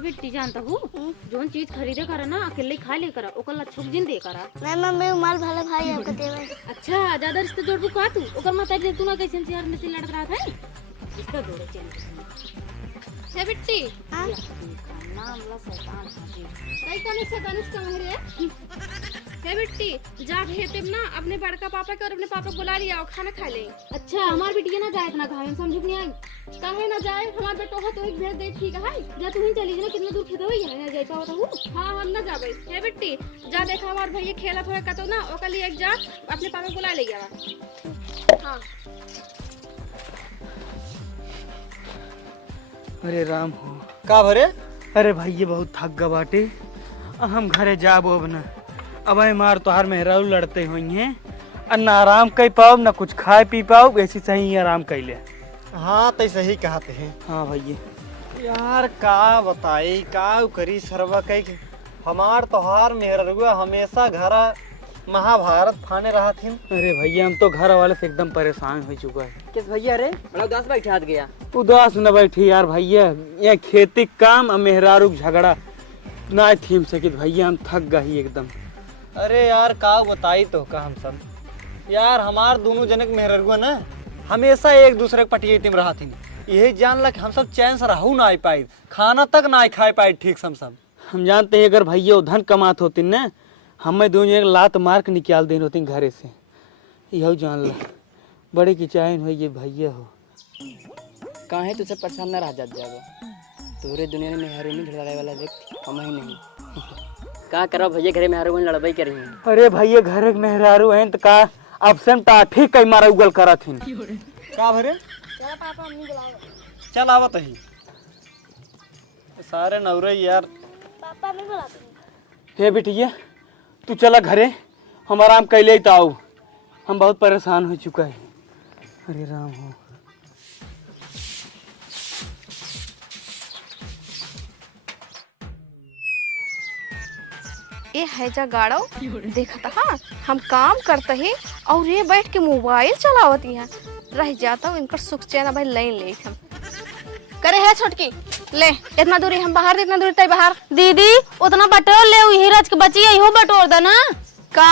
ए बेटी जानता हूँ जोन चीज खरीदे करा ना अकेले खा ले करा ओकर लच्छुक जिन दे करा। नहीं मम्मी माल भले भाई है देवे। अच्छा ज्यादा रिश्ते जोड़ बुका तू ओकर माता जी तू ना कैसे शहर में से लड़ रहा था इसका जोड़े चैन है बेटी। हां नाम ला शैतान हाजी कई कने से गणेश का महरे है बेटी जा खेते ना अपने बड़का पापा के और अपने पापा बुला लिया और खाना खा ले। अच्छा हमार बेटी ना जाए इतना खाए समझ नहीं आई काहे ना जाए हमार बेटो है तो एक भेज दे ठीक है जा तू ही चली जा कितना दूर खेत होई है जाई पाओ तो। हां हम ना जाबे है बेटी जा देखा हमार भैया खेला थोड़ा कतो ना ओकर लिए एक जा अपने पापा बुला ले गया। हां अरे राम हो का भरे। अरे भाई ये बहुत थक गा बाटे हम घरे जाबो अब न अब मार तोहार मेहरारू लड़ते हुई हैं और ना आराम कर पाओ ना कुछ खाए पी पाओ ऐसी सही आराम कर ले। हाँ तो सही कहते हैं। हाँ भैया यार का बताई का करी सरवा कई हमार तोहार मेहरुआ हमेशा घर महाभारत फाने रहा थी। अरे भैया हम तो घर वाले से एकदम परेशान हो चुका है। किस भैया रे बड़ा उदास बैठा गया। उदास न बैठी यार भैया यहाँ खेती काम और मेहरारू झगड़ा ना थीम से कि भैया हम थक गई एकदम। अरे यार का बताई तो का हम सब यार हमार दोनों जनक मेहरुआ ना हमेशा एक दूसरे के पटिए तिम रहा थी यही जान लग हम सब चैन से रहू ना पाई खाना तक ना खाए पाए ठीक सब। हम जानते हैं अगर भैया उधन कमात होती ना हमें दोनों एक लात मार के निकाल देने होती घरे से यह जान ला बड़े की चाहन हो ये भैया हो काहे तुझसे परेशान न रह जात जाएगा तोरे दुनिया में मेहरू नहीं लड़ाई वाला व्यक्ति हम ही नहीं का करो भैया घरे मेहरू में लड़ाई कर रही हैं। अरे भैया घर मेहरारू हैं तो का अबसेंट ठीक कई मारा उगल करा थी का भरे चल पापा मम्मी बुलाओ। चल आवत ही सारे नवरे यार पापा नहीं बुलाते। हे बेटिया तू चला घरे हम आराम कैले तो आओ हम बहुत परेशान हो चुका है। अरे राम हो ए हैजा गाड़ो देखा था हम काम करते हैं और ये बैठ के मोबाइल चलावती है रह जाता हूँ इनका सुख चैन भाई लाइन ले हम करे है छोटकी ले इतना दूरी हम बाहर इतना दूरी तय बाहर दीदी उतना बटोर ले हीराज के बची इहो बटोर दे ना का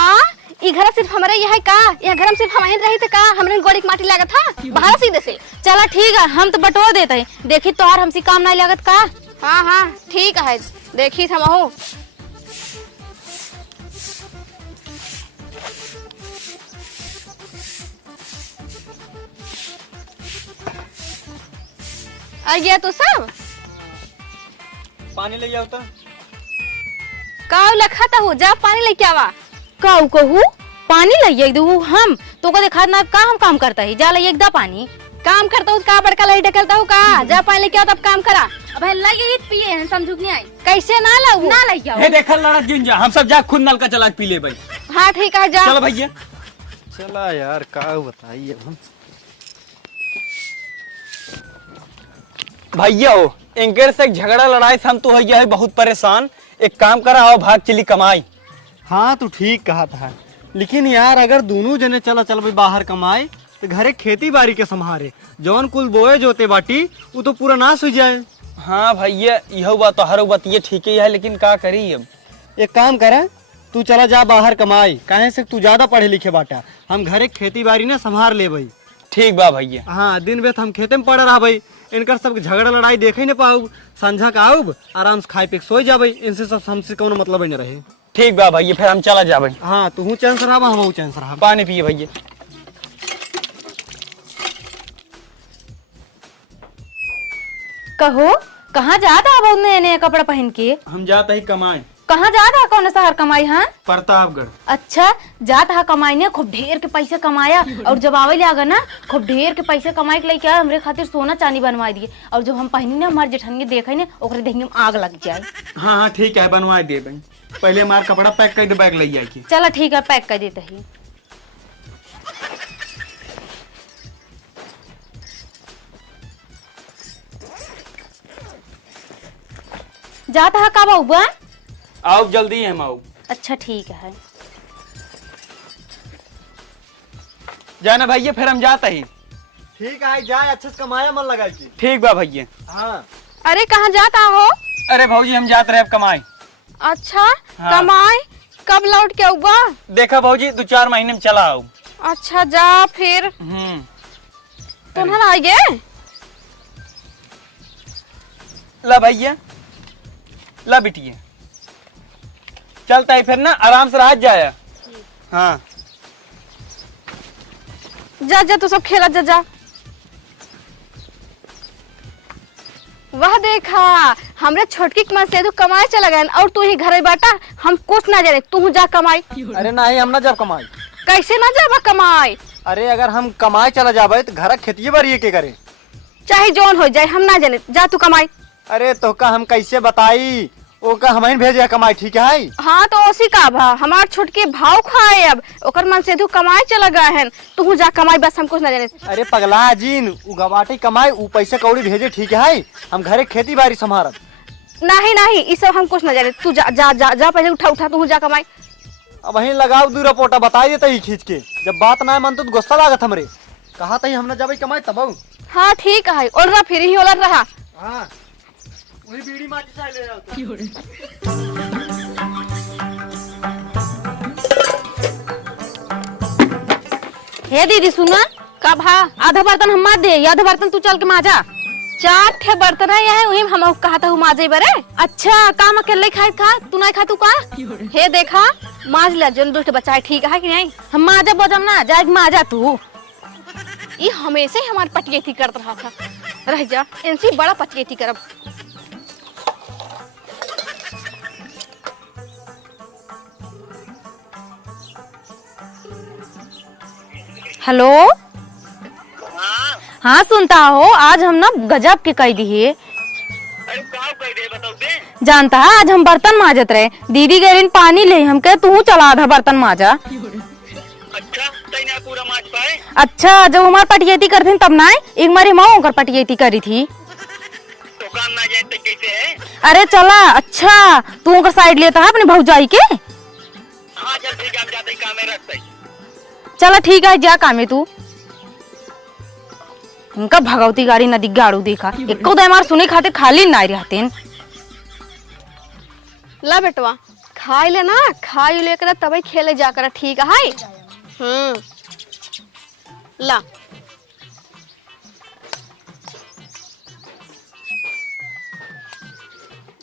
ई घर सिर्फ हमारे ये है का यह घर में सिर्फ हमारे रही थे का हमने गोड़ी की माटी लागत था बाहर सीधे से चला ठीक है हम तो बटोर देते हैं देखी तो और हमसे काम नहीं लागत का। हाँ हाँ ठीक है देखी हम हो आ गया तो सब पानी ले जाओ तो काऊ लखता हो जा पानी लेके आवा काऊ कहू पानी ले दू हम तो को देखा ना का हम काम करता है जा ले एकदा पानी काम करता हूँ का बड़का लाई ढकलता हूँ का जा पानी लेके आओ तब काम करा अब लगे पिए समझ नहीं आई कैसे ना लाऊ ना ले आओ हे देखा लड़क गिन जा हम सब जा खुद नल का चला पी ले भाई। हाँ ठीक है जा चलो भैया चला यार का बताइए हम भैया हो इनके से झगड़ा लड़ाई से हम तो भैया है बहुत परेशान एक काम करा आओ भाग चली कमाई। हाँ तू ठीक कहा था लेकिन यार अगर दोनों जने चला चल भाई बाहर कमाए तो घरे खेती बाड़ी के संभारे जौन कुल बोए जोते बाटी वो तो पूरा नाश हो जाए। हाँ भैया यह बात तो हर बात ये ठीक ही है लेकिन क्या करी अब एक काम करे तू चला जा बाहर कमाई काहे से तू ज्यादा पढ़े लिखे बाटा हम घरे खेती बाड़ी ने संभार ले भाई। ठीक बा भैया। हाँ दिन बेत हम खेते में पड़े रहा भाई इनकर सब झगड़ा लड़ाई देखे न पाऊ संझा का आऊब आराम से खाए पी सो जा भाई इनसे सब हमसे कौन मतलब ही न रहे। ठीक बा भैया फिर हम चला जा भाई। हाँ तू चैन से रहा हम चैन से रहा पानी पिए भैया। कहो कहाँ जाता है बहुत नए नए कपड़ा पहन के हम जाते ही कमाए। कहाँ जाता है कौन शहर कमाई हाँ प्रतापगढ़। अच्छा जाता है कमाई ने खूब ढेर के पैसे कमाया और जब आवे लगा ना खूब ढेर के पैसे कमाए के लेके आए हमरे खातिर सोना चांदी बनवा दिए और जब हम पहनी ना हमारे जेठनिया देखे ना ओकरे देखने में आग लग जाए। हाँ हाँ ठीक है बनवा दे भाई पहले हमारा कपड़ा पैक कर दे बैग ले जाए। चलो ठीक है पैक कर देते ही। जाता है कब आऊगा आओ जल्दी हम आओ। अच्छा ठीक है जाना भैया फिर हम जाते ही। ठीक है जाए अच्छे से कमाया मन लगा ठीक बा भैया। हाँ अरे कहाँ जाता हो? अरे भौजी हम जाते रहे अब कमाई। अच्छा हाँ। कमाई कब लौट के आऊगा? देखा भौजी 2-4 महीने में चला आऊ। अच्छा जा फिर तुम्हारा आइए। ला भैया, ला बिटिया, चलता है फिर ना, आराम से रात जाया। हाँ जा जा तू सब खेला जा जा। वह देखा हमरे छोटकी कमाई से तू कमाए चला गया और तू ही घर बैठा, हम कुछ ना जाने, तू जा कमाई। अरे नहीं, हम ना जब कमाई। कैसे ना जाबा कमाई? अरे अगर हम कमाए चला जाबे तो घर खेती बाड़ी के करे, चाहे जोन हो जाए, हम ना जाने, जा तू कमाई। अरे तो का हम कैसे बताई, ओ का हमें भेजे कमाई, ठीक है? हाँ तो उसी का भा हमार छुटके भाव खाए, अब ओकर मन से तू कमाए चला गया है, तू जा कमाई, बस हम कुछ ना जाने। अरे पगला जीन, उ गवाटे कमाई, उ पैसे कौड़ी भेजे, ठीक है? हम घरे खेती बाड़ी संभारब। नहीं नहीं इस सब हम कुछ ना जाने, तू जा जा जा, जा पहले उठा उठा, तू जा कमाई। अब वहीं लगाओ दूर पोटा, बताई देता ही खींच के, जब बात ना मन तो गुस्सा लागत हमरे। कहा था हम ना जाबे कमाई तब। हाँ ठीक है, ओल रहा फिर ही ओल रहा। हाँ वही बीड़ी माची चाय ले जाओ। हे दीदी सुना, का भा आधा बर्तन हम माज दे, आधा बर्तन तू चल के माजा। 4 ठे बर्तन है यहाँ, वही हम कहा था माजे बरे। अच्छा काम अकेले खाए खा, तू नहीं खा तू का? हे देखा माज ले, जोन दुष्ट बच्चा है, ठीक है कि नहीं? हम माजा बजम ना, जाए माजा तू। ये हमेशा ही हमारी पटियेती करत रहा था, रह जा इनसे बड़ा पटियेती करब। हेलो हाँ सुनता हो, आज हम ना गजब के कह दिए। जानता है आज हम बर्तन माजत रहे, दीदी गए पानी ले, हम कहे तू चला आधा बर्तन माजा। अच्छा जब हमार पटियेती करती तब ना, एक मारी माँ होकर पटियेती करी थी। तो काम ना जाए तो कैसे है? अरे चला, अच्छा तू होकर साइड लेता है अपने भौजाई के। हाँ चल ठीक है, हम जाते काम में रखते। चला ठीक है, जा काम है तू। इनका भगवती गाड़ी नदी गाड़ू देखा, एको दो हमार सुने खाते खाली ना रहते। ला बेटवा खाई ले ना, खाई लेकर तभी खेले जाकर, ठीक है? ला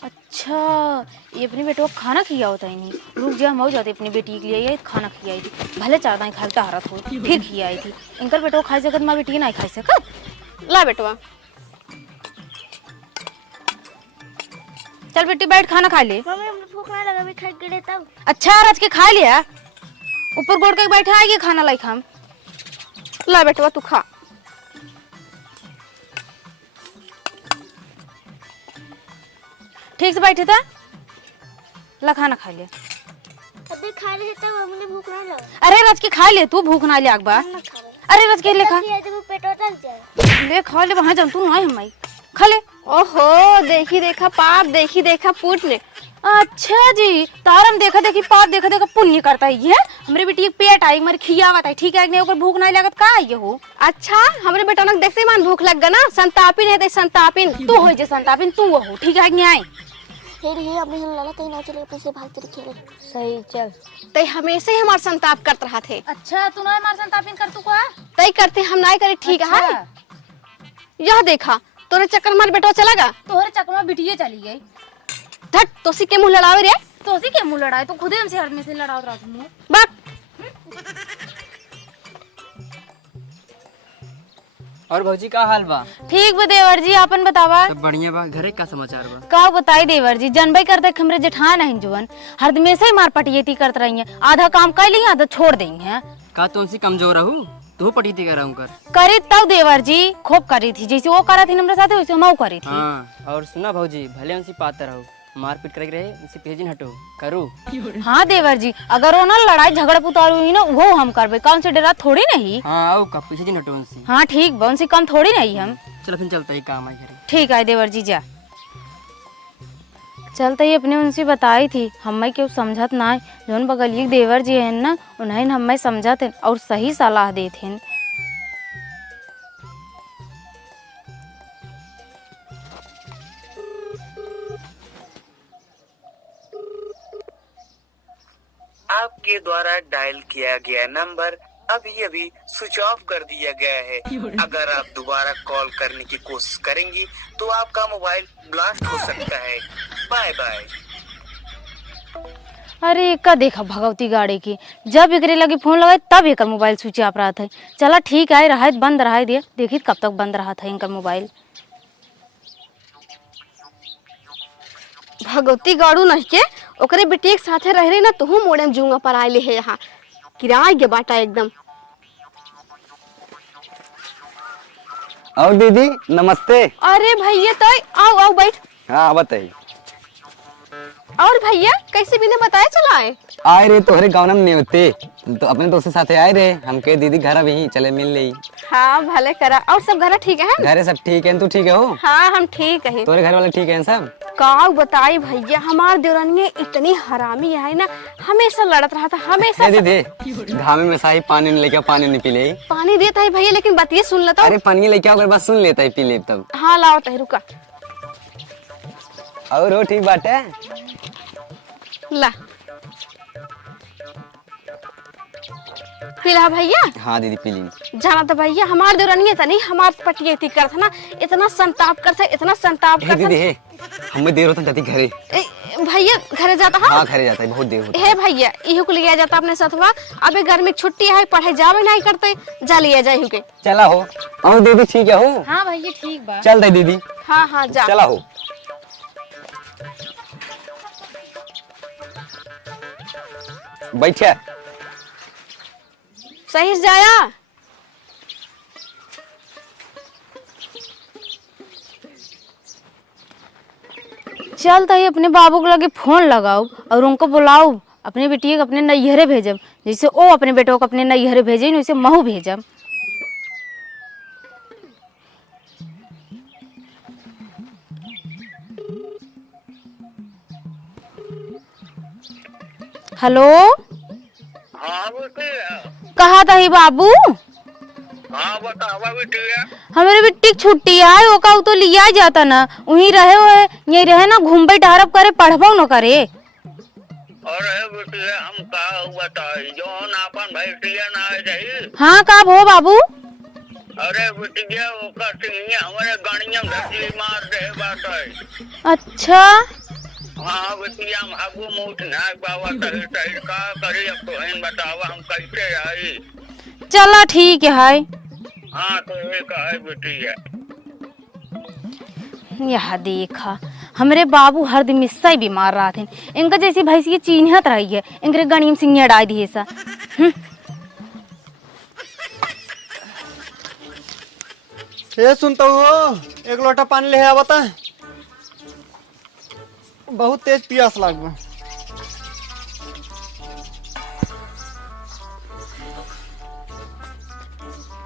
अच्छा ये अपनी बेटी को खाना खिया होता ही नहीं, रुक जा हम हो जाते अपनी बेटी के लिए, ये खाना खिलाई थी, भले 4 दाई खाई हारत हो, फिर खियाई थी। इनकर बेटो खाई सकत, माँ बेटी नहीं खाई सकत। ला बेटवा चल बेटी बैठ खाना खा ले। मम्मी हमने भूख ना लगा, भी खा के ले तब। अच्छा रच के खा लिया, ऊपर गोड़ के बैठे आएगी खाना लाई खाम। ला बेटवा तू खा। ठीक से बैठे था, ला खाना खा ले। अबे खा ले तब, हमने भूख ना लगा। अरे रच के खा ले, तू भूख ना ले अखबार। ना खा ले। अरे रच के ले खा तो पेट उतर जाए। ले खा ले, वहां जा तू ना हमाई खा ले। ओहो देखी देखा पाप, देखी देखा पुण्य। अच्छा जी, तार हम देखा देखी पाप देखा देखा पुण्य करता है ये। हमरे बेटी एक पेट आई, मर खियावत है, ठीक है? नहीं ओकर भूख नहीं लगत का ये हो? अच्छा हमरे बेटा नक देखते ही मन भूख लग गया ना, संतापिन है, संतापिन तू हो जे संतापिन, तू वो हो, ठीक है? नहीं आई फिर ये अपने हम लाला कहीं ना चले, पीछे भागते रहे खेले। सही चल। तई हमेशा ही हमार संताप करत रहा थे। अच्छा तू ना मार संतापिन कर तू का? तई करते हम नहीं करे, ठीक है? यह देखा तोरे चक्कर हमारे बेटा चला गया, तोहरे चक्कर में बिटिया चली गई। धट तोसी के मुंह लड़ावे रे। तो उसी के मुंह लड़ाए, तो खुद ही हमसे आदमी से लड़ाओ रहा था मुंह। बाप और भौजी का हाल बा? ठीक बा देवर जी, आपन बतावा। सब बढ़िया बा। घरे का समाचार बा? का बताई देवर जी, जनबई करते हमरे जेठान है जुवन, हरदमेशा ही मार पटियेती करत रही है, आधा काम कर ली आधा छोड़ दी है। का तुमसे कमजोर रहू, तू पटीती कर कर करी तब देवर जी खूब करी थी, जैसे वो करा थी हमारे साथ वैसे हम करी थी। हाँ और सुना भौजी, भले उनसे पाते रहो, मारपीट करके रहे उनसे पेजिन हटो करू। हाँ देवर जी, अगर वो ना लड़ाई झगड़ा पुतारू हुई ना, वो हम करबे, कौन से डरा थोड़ी नहीं। हाँ आओ का पीछे दिन हटो उनसे। हाँ ठीक बा, उनसे कम थोड़ी नहीं हम। चलो फिर चलता ही काम आई घरे। ठीक है देवर जी जा। चलते ही अपने उनसे बताई थी, हमें क्यों समझत ना है, जोन बगलिए देवर जी है ना, उन्हें हमें समझत है और सही सलाह देते हैं। आपके द्वारा डायल किया गया नंबर अभी अभी स्विच ऑफ कर दिया गया है। अगर आप दोबारा कॉल करने की कोशिश करेंगी तो आपका मोबाइल ब्लास्ट हो सकता है। Bye bye. अरे का देखा भगवती गाड़ी की, जब एकरे लगे फोन लगाए तब एकर मोबाइल स्विच ऑफ रहा था। चला ठीक है, रहा बंद रहा दिया, देखी कब तक बंद रहा था इनका मोबाइल। भगवती गाड़ू नहीं के ओकरे बेटी एक साथे रह रही ना, तू मोड़े में जूंगा पर आए है यहाँ किराए के बाटा एकदम। और दीदी नमस्ते। अरे भैया तो आओ आओ बैठ। हाँ बताइए। और भैया कैसे बिना बताए चला आए रे तोहरे गाँव में नेवते तो अपने दोस्त साथे आए रे, हम कहे दीदी घर अभी चले मिल ली। हाँ भले करा। और सब घर ठीक है? घरे सब ठीक है, तू ठीक है हो? हाँ हम ठीक है। तोरे घर वाले ठीक है सब? का बताई भैया, हमार देवरानी इतनी हरामी है ना, हमेशा लड़त रहा था हमेशा। दीदी घामे में शाही पानी नहीं लेके पानी नहीं पी ले। पानी देता है भैया, लेकिन बात ये सुन लेता। अरे पानी लेके आओ, बात सुन लेता है पी ले तब। हाँ लाओ तही रुका। और हो ठीक बात है ला पिला भैया। हाँ दीदी पी ली। जाना तो भैया हमार देवरानी था नहीं, हमार पटिया थी करता ना, इतना संताप करता, इतना संताप करता। दीदी है हमें देर होता जाती घरे। भैया घरे जाता? हाँ घरे जाता है, बहुत देर होता है भैया। इहो को लिया जाता अपने साथवा। अबे गर्मी छुट्टी है, पढ़े जावे नहीं करते, जा लिया जाए के। चला हो। और दीदी ठीक है हो? हाँ भैया ठीक बा। चल दे दीदी। हाँ हाँ जा। चला हो। बैठे सही से जाया। चल तही अपने बाबू को लगे फोन लगाओ और उनको बुलाओ, अपने बेटिए को अपने नैहरे भेजब। जैसे वो अपने बेटों को अपने नैहरे भेजे वैसे महू भेजब। हेलो हाँ बेटी। कहा था ही बाबू? हाँ बतावा बेटी। हमारे बेटी की छुट्टी है, वो का तो लिया जाता ना, वहीं रहे हुए यही रहे ना, घूमबे टहरब करे, पढ़बो न करे। अरे बेटी हम का बताई जो अपन भैटिया ना जाई। हाँ का भो बाबू? अरे बेटिया ओका टिंगिया हमारे गाड़िया धरती मार दे बात है। अच्छा हाँ बेटिया हम हगू मूठ ना बाबा तही तही का करी, अब तो हैं बतावा हम कैसे आई। चला ठीक है। हाँ तो ये कहे बेटिया। यह देखा हमारे बाबू हर दिन मिस्सा ही बीमार रहा थे, इनका जैसी भैंसी चिन्हत रही है, इनके गणियम सिंह डाल दिए सा। ये सुनता हो, एक लोटा पानी ले आवा बता, बहुत तेज प्यास लागो।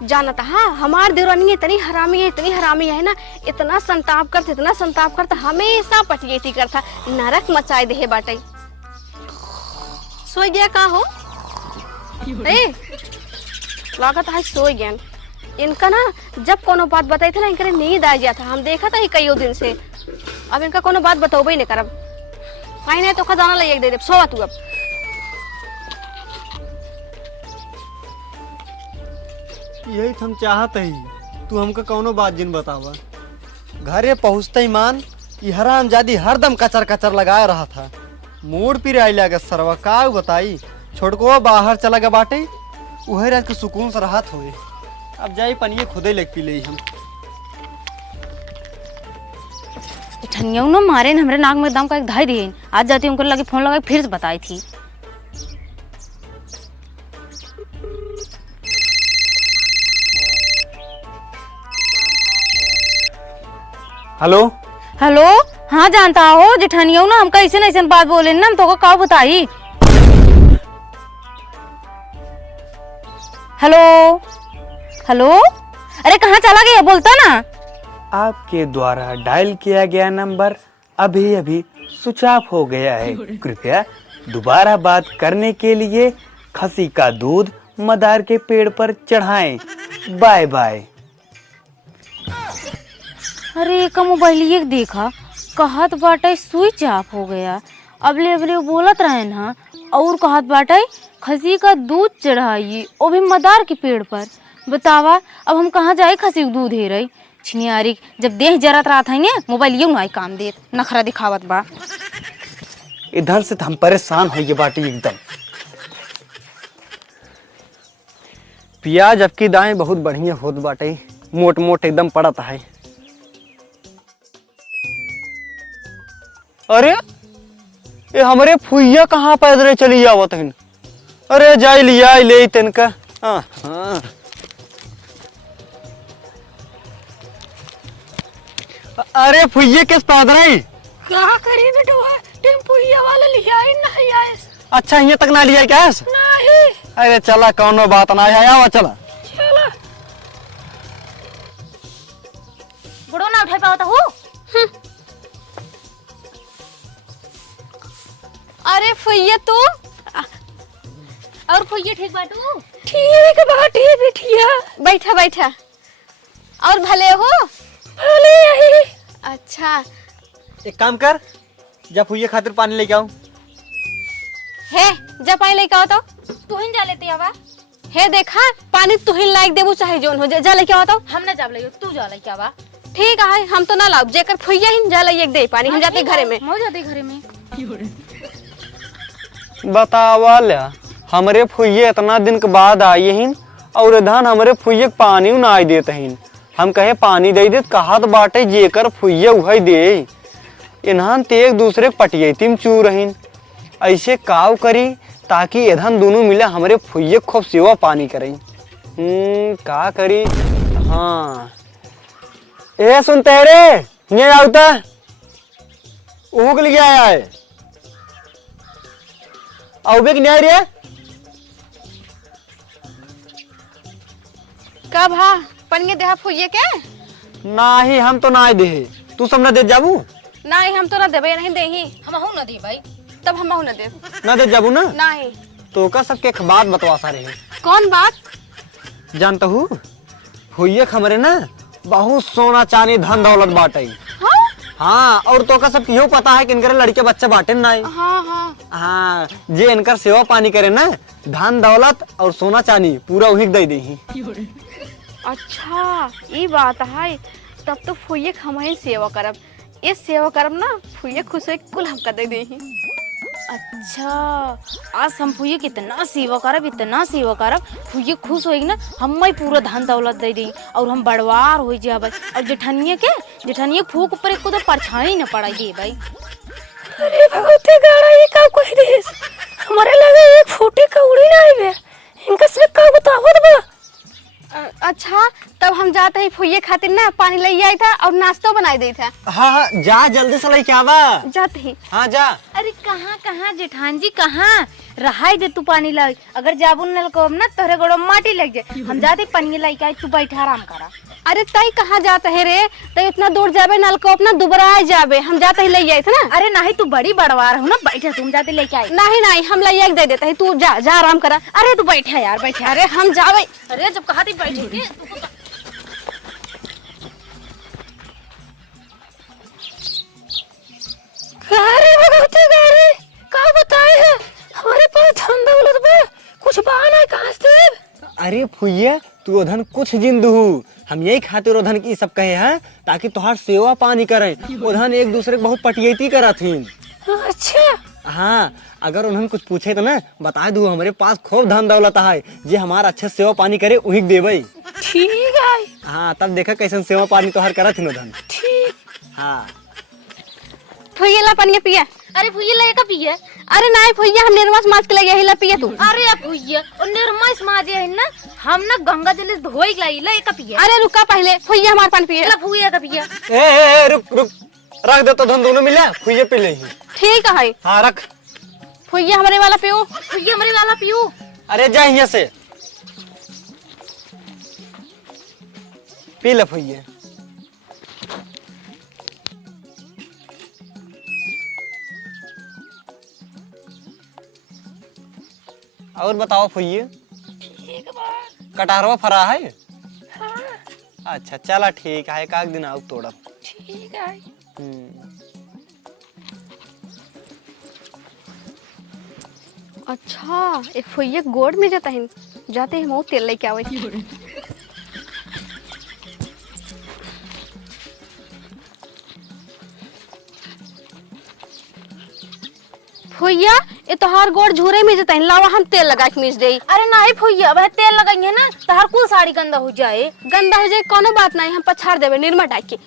जाना था हाँ, हमार देवरानी इतनी हरामी है ना, इतना संताप करता, हमेशा पटियती करता, नरक मचाए दे बाटे। सो गया का हो? लागत है सो गया। इनका ना जब कोनो बात बताई थी ना, इनके नींद आ गया था, हम देखा था ही कई दिन से। अब इनका कोनो बात बताओ ही नहीं करब। फाइन है तो खजाना ले दे दे, सोवा तू अब। यही हम चाहते ही, तू हमका कौनो बात जिन बतावा। घरे पहुँचते ही मान ये हरामजादी हरदम कचर कचर लगाया रहा था। मूड पी आइला के सरवा का बताई, छोटको बाहर चला गया बाटे, वही रात के सुकून से राहत हुए। अब जाई पनिए खुदे लेके पी ले हम। ठनिया न मारे न, हमरे नाक में दम का एक धाई दिए। आज जाती उनको लगे फोन लगा फिर से बताई थी। हेलो हेलो हाँ जानता हो जेठानिया ना, हमका ऐसे ऐसे बात बोले ना, हम तो का बताई। हेलो हेलो अरे कहाँ चला गया, बोलता ना। आपके द्वारा डायल किया गया नंबर अभी अभी स्विच ऑफ हो गया है, कृपया दोबारा बात करने के लिए खसी का दूध मदार के पेड़ पर चढ़ाएं। Bye bye. अरे का मोबाइल देखा कहत बाटे स्विच ऑफ हो गया। अबले अबले बोलत रहे ना, और कहत बाटे खसी का दूध चढ़ाई, वो भी मदार के पेड़ पर। बतावा अब हम कहाँ जाए खसी का दूध हे रही छिनियारी। जब देह जरत रहा था मोबाइल ये ना काम देत नखरा दिखावत बा। इधर से हम परेशान हो गए बाटी एकदम। प्याज अब की दाएं बहुत बढ़िया होत बाटे, मोट मोट एकदम पड़त है। अरे ये हमारे फुइया कहाँ पैदल चली आवत है। अरे जाई लिया ले तनका। हाँ हाँ अरे फुइया किस पैदल क्या करी बेटवा, टेम्पुया वाला लिया ही नहीं आए। अच्छा यहाँ तक ना लिया क्या नहीं। अरे चला कौनो बात ना आया चला। गुड़ो ना उठा पाता हूँ। अरे फुइया तू और फुइया ठीक बाटू? ठीक बाटी बिटिया। बैठा बैठा। और भले हो? भले यही। अच्छा एक काम कर, जब फुइया खातिर पानी लेके आऊं। है जब पानी लेके आओ तो तू ही जा लेते आवा। है देखा पानी तू ही लायक देबू चाहे जोन हो जा लेके आओ तो। हम ना जाब ले तू जा लेके आवा। ठीक है हम तो ना लाओ जेकर फुइया ही जा लायक दे पानी। हम जाते घरे में। हो जाते घरे में। बतावा ला हमरे फुइये इतना दिन के बाद आई हिन और धान हमरे फुइये के पानी ना आई देते हिन। हम कहे पानी दे देत कहत बाटे जेकर फुइये उहई दे। इन्हान ते एक दूसरे के पटियतिम चू रहीन। ऐसे काव करी ताकि एधन दोनों मिले हमरे फुइये खूब सेवा पानी करें। का करी। हाँ ए सुनते रे ये आवता उग लिया आया है औबे की न्याय रे। कब हा पनिये देहा फुइये के? नाही हम तो ना दे, तू सब ना दे जाबू। नहीं हम तो ना देबे नहीं देही। हम हूं ना दे भाई। तब हम ना दे। ना दे जाबू ना। नहीं तो का सबके बात बतवासा रहे। कौन बात? जानता हूँ फुइये हमरे ना बहुत सोना चांदी धन दौलत बाटे। हाँ और तो का सब क्यों पता है कि इनकर लड़के बच्चे बांटे ना। हाँ हाँ हाँ जे इनकर सेवा पानी करे ना धन दौलत और सोना चांदी पूरा वही दे दे। अच्छा ये बात है। तब तो फुइये हम ही सेवा करब। ये सेवा करब ना फुइये खुश हो कुल हमका दे दे। अच्छा आज हम फुइया कितना सेवा करब इतना सेवा करब फुइया खुश होगी ना हम ही पूरा धन दौलत दे दी और हम बड़वार हो जाए। और जेठनिया फूक ऊपर एक तो परछाई न पड़ा दे भाई। अरे भगवती गाड़ा ये का कोई देश हमारे लगे एक फूटी कौड़ी ना आवे इनका सिर्फ का बतावत बा। अच्छा तब हम जाते ही फुइये खातिर ना पानी ले आई था और नाश्ता बनाई दी था। हाँ हाँ जा जल्दी से लेके आवा। जाते ही। हाँ जा। अरे कहाँ जेठान जी कहाँ रहाई दे तू पानी लाई। अगर जाबुन नलकोब ना तोहरे गोड़ो माटी लग जाए। हम जाते पानी लाई के तू बैठा आराम करा। अरे तई कहाँ जाता है रे तई इतना दूर जाबे नलकोप ना दुबरा जाबे। हम जाते ही ले आई थे ना। अरे नहीं तू बड़ी बड़वार हो ना बैठा तुम जाते लेके आई। नहीं हम ले आई दे देते है तू जा जा आराम करा। अरे तू बैठा यार बैठा। अरे हम जावे। अरे जब कहा थी बैठे का बताए है हमारे पास धन दौलत में कुछ बहाना कहाँ से। अरे फुइया तू ओधन कुछ जिंदू हम यही खातिर ओधन की सब कहे हैं ताकि तुहार सेवा पानी करे। ओधन एक दूसरे के बहुत पटियती करत हिन। अच्छा हाँ अगर उन्होंने कुछ पूछे तो ना बता दू हमारे पास खूब धन दौलत है जे हमारा अच्छे सेवा पानी करे वही देवे। ठीक है। हाँ तब देखा कैसे सेवा पानी तोहर करत हिन ओधन। ठीक। हाँ फुइया ला पानी पिया। अरे भुइया ले का पिए। अरे नहीं फुइया हम निर्मास माछ के लगे हिला पिए तू। अरे भुइया और निर्मास माजे है ना हम ना गंगा जल से धोई लाई ले का पिए। अरे रुका पहले फुइया हमार पानी पिए। ला भुइया का पिए। ए रुक रख दे तो धन दोनों मिले फुइया पी ले। ठीक है। हाँ रख। फुइया हमारे वाला पियो। भुइया हमारे वाला पियो। अरे जा यहाँ से पी ले फुइया। और बताओ फुइये कटारवा फरा है। हाँ। अच्छा चला ठीक है एक दिन आओ तोड़ा। ठीक है। अच्छा एक फुइया गोड़ में जाता है जाते हैं मऊ तेल लेके आवे फुइया ये तोहार गोड़ झूरे में जाता है लावा हम तेल लगा के मिस दे। अरे नहीं भैया वह तेल लगाएंगे ना तहार कुल साड़ी गंदा हो जाए। गंदा हो जाए कोनो बात नहीं हम पछाड़ देवे निरमा डाल के।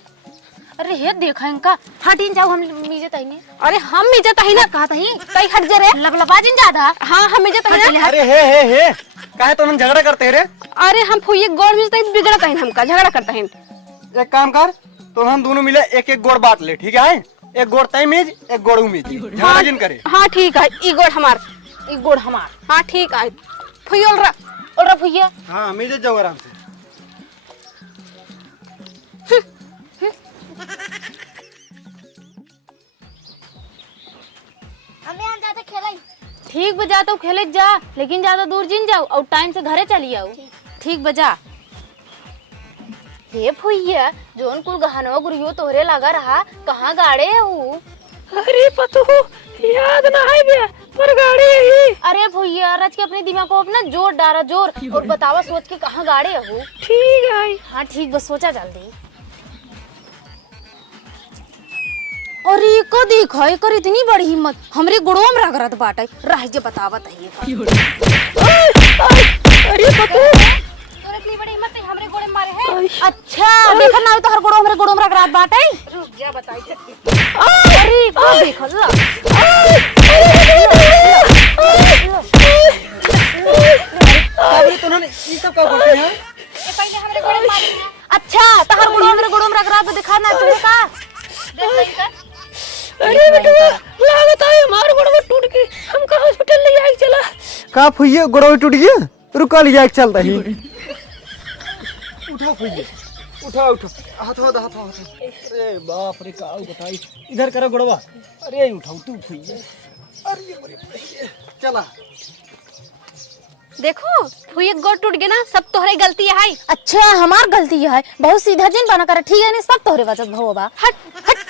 अरे हे देखा इनका हटिन जाओ हम मीजे तईने। अरे हम मिजत है ना कहा तही तई हट जा रे लबलबाजिन ज्यादा। हाँ हम मिजत है ना। अरे हे काहे तो हम झगड़ा करते हैं रे? अरे हम फुइया गोड़ में जाता है बिगड़ता है हमका झगड़ा करता है। एक काम कर तो हम दोनों मिले एक एक गोड़ बांट ले, ठीक है? एक गोड़ तय मीज एक गोड़ उमीज झगड़ा जिन करे। हाँ ठीक है ई गोड़ हमार ई गोड़ हमार। हाँ ठीक है फुइया ओलरा भैया। हाँ मीज जाओ आराम से। हमें यहाँ जाते खेलाई। ठीक बजा तो खेले जा लेकिन ज्यादा दूर जिन जाओ और टाइम से घरे चली आओ। ठीक बजा। हे भैया जोन कुल गहनवा गुरियो तोहरे लगा रहा कहाँ गाड़े है वो? अरे पतो याद ना है बे पर गाड़ी है। अरे भैया रच के अपने दिमाग को अपना जोर डारा जोर और बतावा सोच के कहाँ गाड़े है वो? ठीक है। हाँ ठीक बस सोचा जल्दी। अरे को देखो एकर इतनी बड़ी हिम्मत हमरे गुड़ों में रगड़त बाटे रह जे बतावत है। अरे पतो तोरे इतनी बड़ी हिम्मत है हमरे गोड़े में मारे है। अच्छा देखा ना तो हर गोड़ों हमरे गोड़ों में रगड़त बाटे। रुक जा बताई सकती। अरे को देखो ला अरे तो ना ये सब का बोलते हैं? ये पहले हमरे गोड़े में मारे। अच्छा तो हर गोड़ों हमरे गोड़ों में रगड़त दिखा ना तू का देख। अरे बेटा लागत है हमारे गोड़ में टूट के हमका हॉस्पिटल ले जाके चला। का फुइया गोड़ टूट गया? रुका लिया चलता ही। उठाओ फुइया उठाओ हाथों हाथों। अरे बाप रे का बताई इधर करो गोड़वा। अरे उठाओ तू फुइया। अरे चला देखो फुइया गोड़ टूट गया ना सब तोहरे गलती है। अच्छा हमार गलती है बहुत सीधा जिन बना कर ठीक है नहीं सब तोहरे वजह भोबा। हट हट